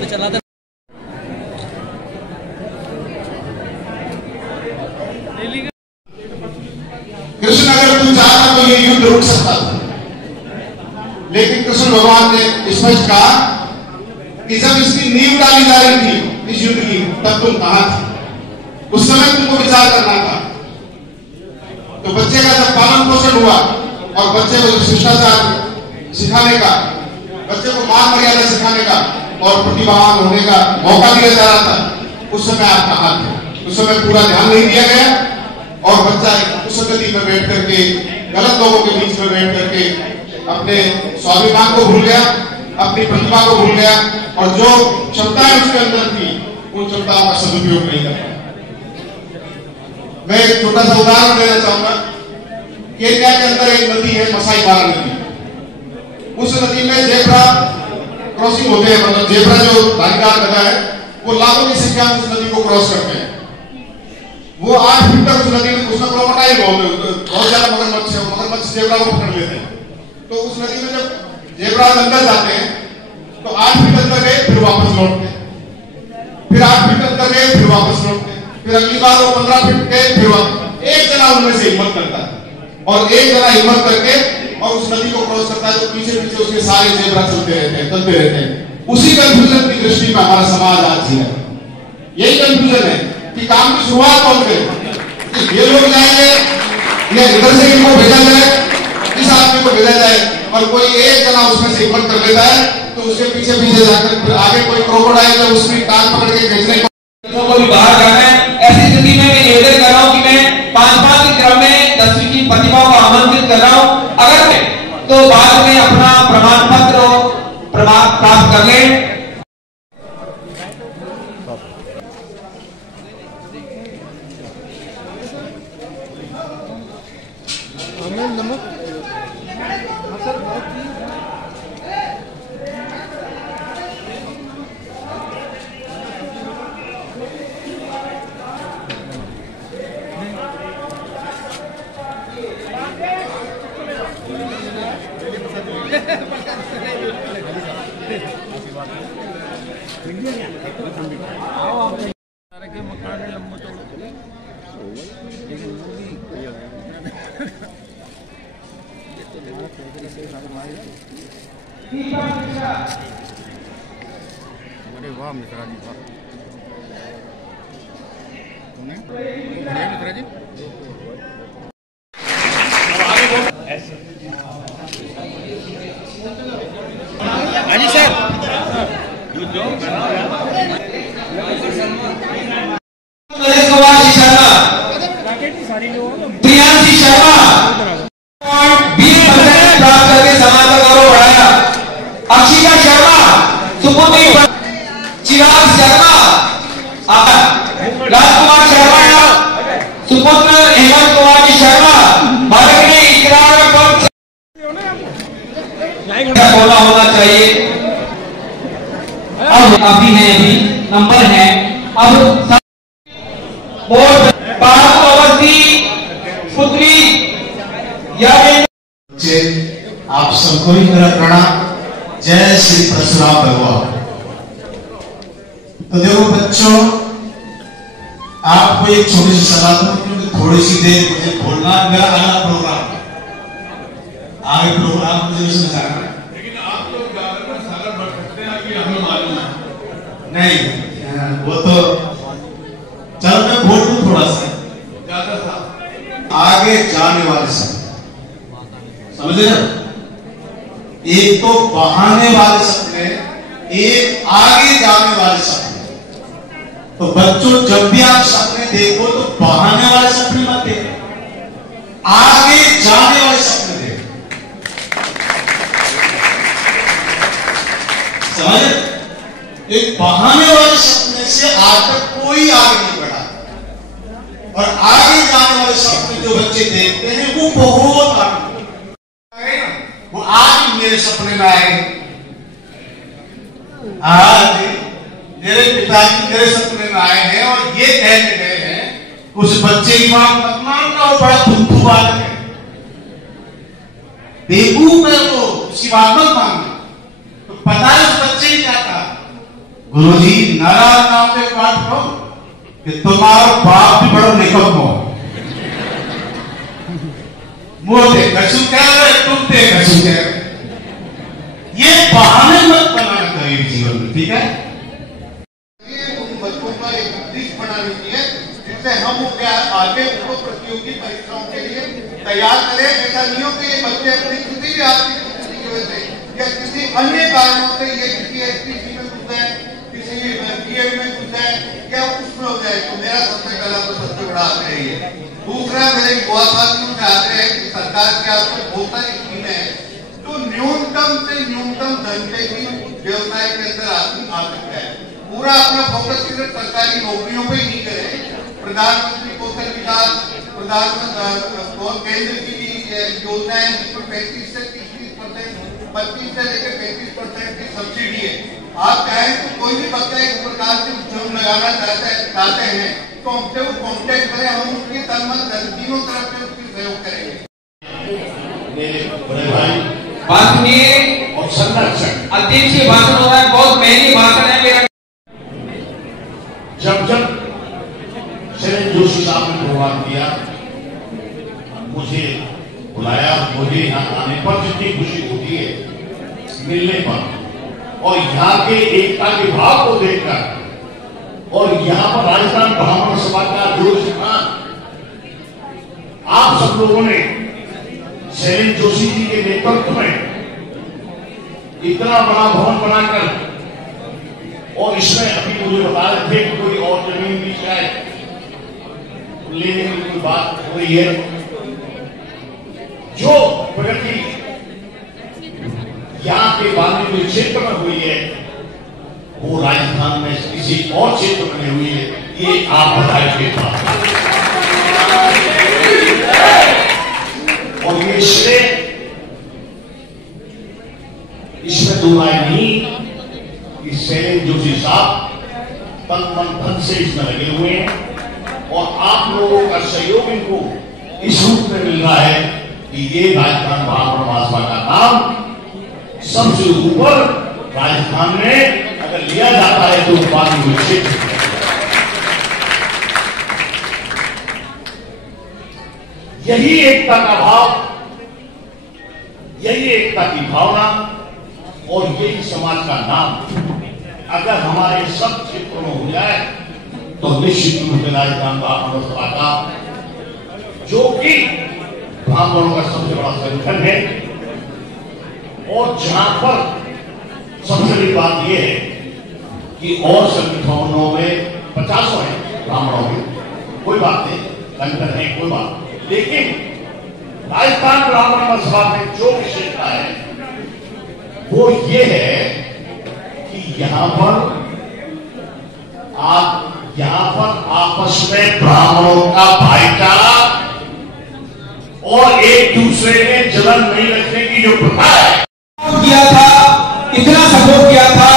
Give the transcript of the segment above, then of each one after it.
कृष्ण अगर तू चाहता तो ये युद्ध रुक सकता था, लेकिन कृष्ण भगवान ने स्पष्ट कहा कि जब इसकी नींव डाली जा रही थी इस युद्ध की, तब तुम कहां थे? उस समय तुमको विचार करना था। तो बच्चे का जब पालन पोषण हुआ और बच्चे को शिष्टाचार सिखाने का, बच्चे को मान मर्यादा सिखाने का और प्रतिभावान होने का मौका दिया जा रहा था, उस समय आप कहां थे? उस समय पूरा ध्यान नहीं दिया गया और बच्चा उस गति में बैठ करके, गलत लोगों के बीच में बैठ करके अपने स्वाभिमान को भूल गया, अपनी प्रतिभा को भूल गया और जो क्षमताएं उसके अंदर थी उन क्षमताओं का सदुपयोग नहीं कर पाया। मैं एक छोटा सा उदाहरण देना चाहूंगा। केन्या के अंदर एक नदी है, मसाई मारा नदी। उस नदी में जेब्रा क्रॉसिंग होते हैं, मतलब जेब्रा जो धारीदार गधा है वो लाखों की संख्या में उस नदी को क्रॉस करते हैं। वो 8 फीट तक उस नदी में, उसमें क्रोकोडाइल बहुत ज्यादा मगरमच्छ है, मगरमच्छ जेब्रा को पकड़ लेते हैं। तो उस नदी में जब जेब्रा अंदर जाते हैं तो 8 फीट अंदर गए, फिर वापस लौटते हैं, फिर 8 फीट अंदर गए, फिर वापस लौटते हैं, फिर अगली बार वो 15 फीट गए, फिर वापस। एक जना उनमें से हिम्मत करता है और एक जना हिम्मत करके और उस नदी को क्रॉस करता है, तो पीछे पीछे उसके सारे जेब्रा चलते रहते हैं। उसी कंफ्यूजन की दृष्टि में हमारा समाज आज जी है। यही कंफ्यूजन है कि काम की शुरुआत कौन करे, ये लोग जाएंगे या इधर से इनको भेजा जाए, इस आदमी को भेजा जाए, और कोई एक जना उसमें से हिम्मत कर लेता है तो उसके पीछे पीछे जाकर फिर आगे कोई क्रोकोडाइल है उसकी टांग पकड़ के खींचने को भी बाहर जाना है। ऐसी स्थिति में मैं निवेदन कर रहा हूं कि मैं 5 के क्रम में 10वीं की प्रतिभा को आमंत्रित कर रहा हूं। अगर मैं तो बाद में अपना प्रमाण पत्र प्राप्त कर लें। अरे वाह मित्रा जी, वाह। मित्रा जी हाजी सर, प्रियांशी शर्मा 20% प्राप्त करके समाज का गौरव बढ़ाया। अक्षिता शर्मा, सुपुत्री चिराग शर्मा, राजकुमार शर्मा, सुपुत्र हेमंत कुमार जी शर्मा, भारत ने इकरार बोला होना चाहिए। अब अभी है, अभी नंबर है। अब पुत्री या आप सबको ही मेरा प्रणाम। जय श्री परशुराम भगवान। तो देखो बच्चों, आपको एक छोटी सी सलाह दूं, क्योंकि थोड़ी सी देर मुझे बोलना, मेरा अगला प्रोग्राम आगे प्रोग्राम मुझे उसमें जाना है, लेकिन आप लोग ज्यादातर सागर बढ़ सकते हैं, अभी हमें मालूम है नहीं, वो तो चलो मैं बोल दूं थोड़ा सा ज्यादा था। आगे जाने वाले सपने समझे ना, एक तो बहाने वाले सपने, एक आगे जाने वाले सपने। तो बच्चों, जब भी आप सपने देखो तो बहाने वाले सपने मत देखो, आगे जाने वाले सपने देखो। समझे? एक बहाने वाले सपने से आज तक कोई आगे नहीं बढ़ा, और आगे जाने वाले सपने जो बच्चे देखते हैं वो बहुत आगे, वो आज मेरे सपने में आए। आज मेरे पिताजी मेरे सपने में आए हैं और ये कहते गए हैं उस बच्चे की बात मत मानना, वो बड़ा बुद्धू बालक है, बेवकूफ है वो, उसकी बात मत मानना। तो पता है उस बच्चे ने क्या कहा, गुरुजी नाराज नाम पे बात करो कि तुम्हारा बाप भी बड़ो निकम्मो मोटे कछु कह रहे तुम ते कछु कह रहे। ये बहाने मत बनाना करिए जीवन में, ठीक है? ये उन बच्चों का एक लिस्ट बनानी चाहिए जिससे हम आगे उनको प्रतियोगी परीक्षाओं के लिए तैयार करें। ऐसा नहीं हो कि ये बच्चे अपनी किसी भी आर्थिक स्थिति की वजह से या किसी अन्य कारणों से ये किसी एसटीसी में घुस जाए, किसी बीएड में घुस जाए या उसमें हो जाए। तो मेरा सबसे पहला तो सबसे बड़ा आग्रह है। दूसरा मेरे युवा साथियों से आग्रह है कि सरकार के आपको बहुत सारी स्कीमें हैं तो न्यूनतम से न्यूनतम धन पे ही व्यवसाय के अंदर आदमी आ सकता है। पूरा अपना फोकस सिर्फ सरकारी नौकरियों पे ही नहीं करें। प्रधानमंत्री कौशल विकास, प्रधानमंत्री केंद्र की भी योजनाएं जिसमें 35 से 30%, 25 से लेकर 35% की सब्सिडी है। आप चाहें तो कोई भी बच्चा इस प्रकार से उद्योग लगाना चाहते हैं तो हमसे वो कॉन्टेक्ट करें, हम उसकी तीनों तरफ से उसकी सहयोग करेंगे। बड़े भाई बात सुनिए और संरक्षण अध्यक्ष के भाषण हो रहा है, बहुत महंगी भाषण है मेरा। जब शैलेंद्र जोशी साहब ने प्रोग्राम किया, मुझे बुलाया, मुझे यहाँ आने पर जितनी खुशी होती है मिलने पर और यहाँ के एकता के भाव को देखकर और यहाँ पर राजस्थान ब्राह्मण सभा का जो स्थान आप सब लोगों ने शैलेंद्र जोशी जी के नेतृत्व में इतना बड़ा भवन बनाकर और इसमें अभी मुझे बता रहे थे कि कोई और जमीन भी शायद लेने की कोई बात हो रही है। जो प्रगति यहाँ के बांधे क्षेत्र में हुई है वो राजस्थान में किसी और क्षेत्र में नहीं हुई है, ये आप बताइए। और ये इसमें दो राय नहीं कि शैलेंद्र जोशी साहब तन मन धन से इसमें लगे हुए हैं और आप लोगों का सहयोग इनको इस रूप में मिल रहा है कि ये राजस्थान ब्राह्मण महासभा का नाम सबसे ऊपर राजस्थान में अगर लिया जाता है तो बाकी क्षेत्र यही एकता का भाव, यही एकता की भावना और यही समाज का नाम अगर हमारे सब क्षेत्रों में हो जाए तो निश्चित रूप से राजस्थान ब्राह्मण सभा का जो कि ब्राह्मणों का सबसे बड़ा संगठन है और जहां पर सबसे बड़ी बात यह है कि और संगठनों में 50 है ब्राह्मणों में, कोई बात नहीं, संगठन है कोई बात, लेकिन राजस्थान ब्राह्मण सभा में जो विशेषता है वो ये है कि यहां पर आपस में ब्राह्मणों का भाईचारा और एक दूसरे में जलन नहीं रखने की जो प्रथा है किया था, इतना सपोर्ट किया था।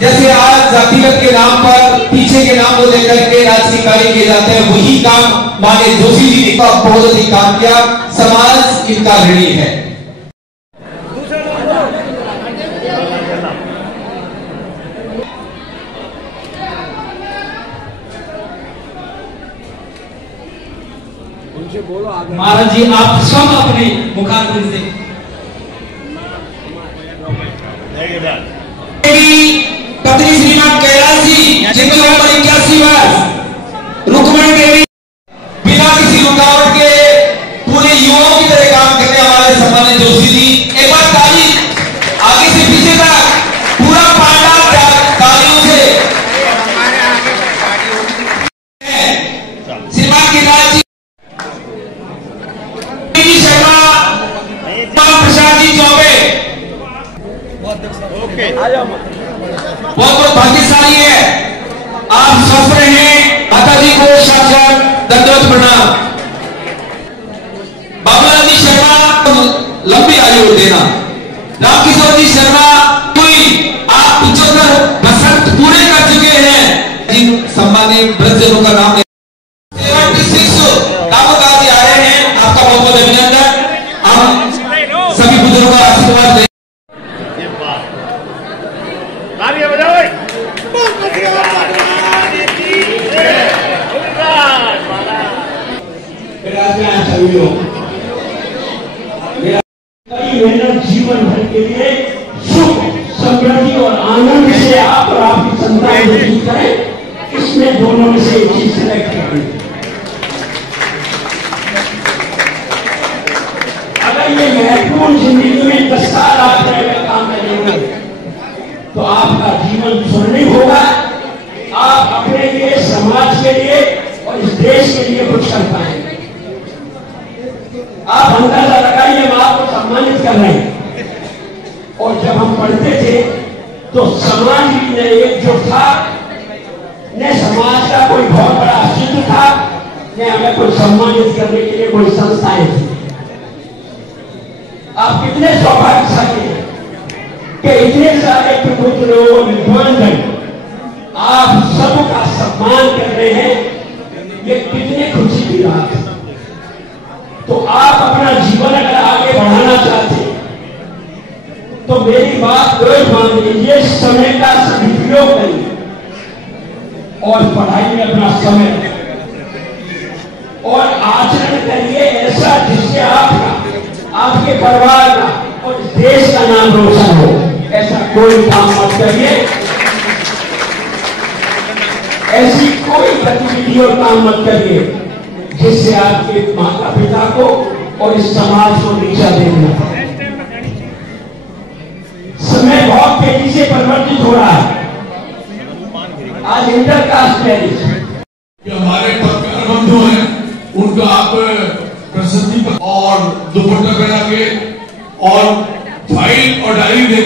जैसे आज जातिगत के नाम पर पीछे के नाम को लेकर के राजनीतिक कार्य किए जाते हैं, वही काम माननीय जोशी जी ने बहुत अधिक काम किया। समाज इनका ऋणी है। महाराज जी आप सब अपने मुखाग्र से पत्नी श्रीमान कैलाश जी जिनकी उम्र 81 वर्ष, रुक्मणी देवी बिना किसी रुकावट के पूरे युवाओं की तरह काम करने वाले सम्मानित जोशी जी, एक बार ताली आगे से पीछे तक पूरा पांडा तालियों से श्रीमान कैलाश जी, शर्मा, प्रसाद जी चौबे, बहुत बहुत भाग्यशाली है आप स्वस्थ रहे। माता जी को साक्षात दंडवत प्रणाम। बाबूलाल जी शर्मा लंबी आयु देना। रामकिशोर जी शर्मा कोई आप 75 बसंत पूरे कर चुके हैं। जिन सम्मानित वृद्धजनों का नाम 76 दामोदर जी आ रहे हैं, आपका बहुत बहुत अभिनंदन। हम सभी बुजुर्गों का आशीर्वाद लें। तालियां बजाओ। कड़ी मेहनत जीवन भर के लिए सुख समृद्धि और आनंद से आप और आपकी संतान व्यतीत करें। इसमें दोनों में से एक चीज सिलेक्ट करें। अगर ये महत्वपूर्ण जिंदगी में 10 साल आप काम करेंगे तो आपका जीवन स्वर्णिम होगा। आप अपने लिए, समाज के लिए और इस देश के लिए कुछ कर पाएंगे। आप अंदाजा लगाइए, हम आपको सम्मानित कर रहे हैं। और जब हम पढ़ते थे तो समाज में एकजुट था, न समाज का कोई बहुत बड़ा अस्तित्व था, न हमें कोई सम्मानित करने के लिए कोई संस्थाएं थी। आप कितने सौभाग्यशाली हैं कि इतने सारे प्रबुद्ध लोग, विद्वानजन आप सबका सम्मान कर रहे हैं। ये कितने खुशी की बात है। तो आप अपना जीवन अगर आगे बढ़ाना चाहते हैं तो मेरी बात रोज मान लीजिए, समय का सदुपयोग करिए और पढ़ाई में अपना समय और आचरण करिए ऐसा जिससे आपका, आपके परिवार का और देश का नाम रोशन हो। ऐसा कोई काम मत करिए, ऐसी कोई गतिविधि और काम मत करिए जिससे आपके माता पिता को और इस समाज को नीचा देखना। समय बहुत तेजी से परिवर्तित हो रहा है। आज इंटरकास्ट मैरिज, हमारे पत्रकार बंधु हैं, उनका आप प्रसिद्धि और दुपट्टा पहना के और फाइल और डायरी